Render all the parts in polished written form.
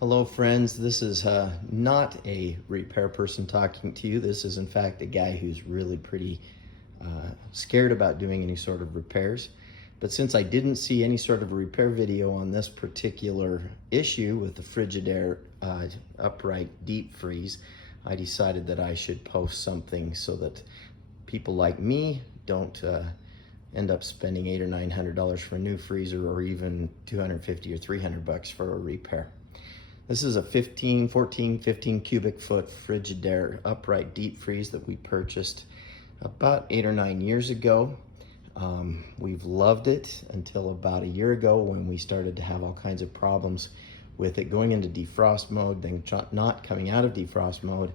Hello friends, this is not a repair person talking to you. This is in fact a guy who's really pretty scared about doing any sort of repairs. But since I didn't see any sort of repair video on this particular issue with the Frigidaire upright deep freeze, I decided that I should post something so that people like me don't end up spending $800 or $900 for a new freezer, or even $250 or $300 for a repair. This is a 15 cubic foot Frigidaire upright deep freeze that we purchased about 8 or 9 years ago. We've loved it until about a year ago when we started to have all kinds of problems with it going into defrost mode, then not coming out of defrost mode.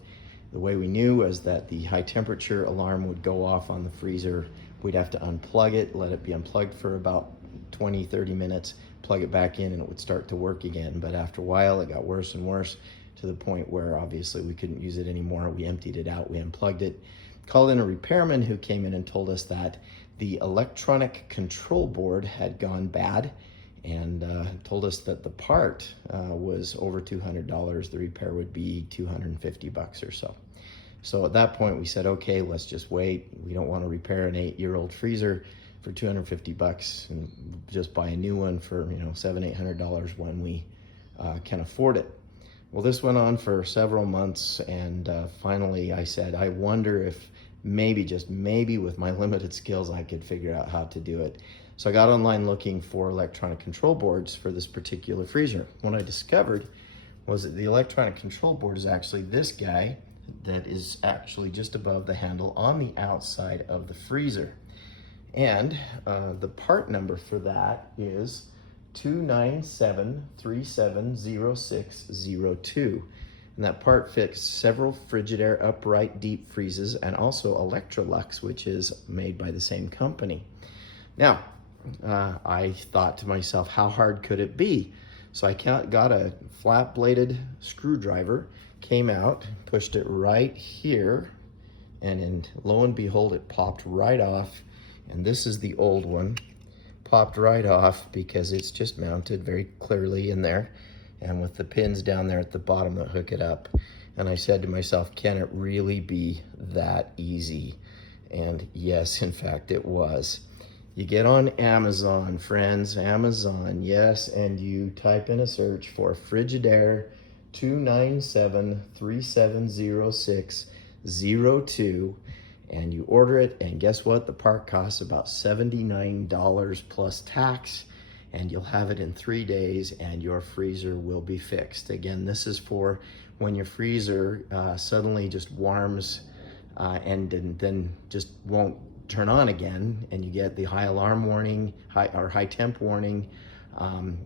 The way we knew was that the high temperature alarm would go off on the freezer. We'd have to unplug it, let it be unplugged for about 20-30 minutes, plug it back in, and it would start to work again. But after a while it got worse and worse, to the point where obviously we couldn't use it anymore. We emptied it out, we unplugged it, called in a repairman who came in and told us that the electronic control board had gone bad, and told us that the part was over $200. The repair would be $250 or so. So at that point we said, okay, let's just wait. We don't want to repair an 8-year-old freezer for $250 and just buy a new one for $700-800 when we can afford it. Well, this went on for several months, and finally I said, I wonder if maybe, just maybe, with my limited skills, I could figure out how to do it. So I got online looking for electronic control boards for this particular freezer. What I discovered was that the electronic control board is actually this guy that is actually just above the handle on the outside of the freezer. And the part number for that is 297370602. And that part fits several Frigidaire upright deep freezes and also Electrolux, which is made by the same company. Now, I thought to myself, how hard could it be? So I got a flat bladed screwdriver, came out, pushed it right here, and lo and behold, it popped right off. And this is the old one, popped right off because it's just mounted very clearly in there, and with the pins down there at the bottom that hook it up. And I said to myself, can it really be that easy? And yes, in fact it was. You get on Amazon, friends, Amazon, yes, and you type in a search for Frigidaire 297370602, and you order it, and guess what? The part costs about $79 plus tax, and you'll have it in 3 days, and your freezer will be fixed. Again, this is for when your freezer suddenly just warms and then just won't turn on again, and you get the high alarm warning, high temp warning,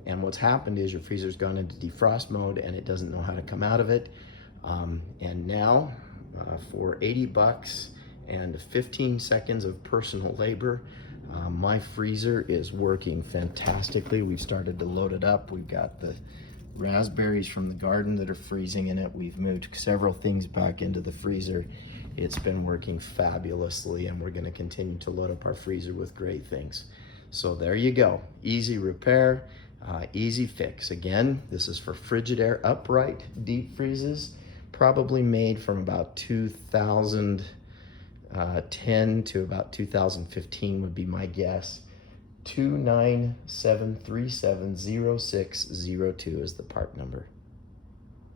and what's happened is your freezer's gone into defrost mode and it doesn't know how to come out of it. And now for $80 and 15 seconds of personal labor, my freezer is working fantastically. We've started to load it up. We've got the raspberries from the garden that are freezing in it. We've moved several things back into the freezer. It's been working fabulously, and we're going to continue to load up our freezer with great things. So there you go. Easy repair, easy fix. Again, this is for Frigidaire upright deep freezes, probably made from about 2010 to about 2015 would be my guess. 297370602 is the part number.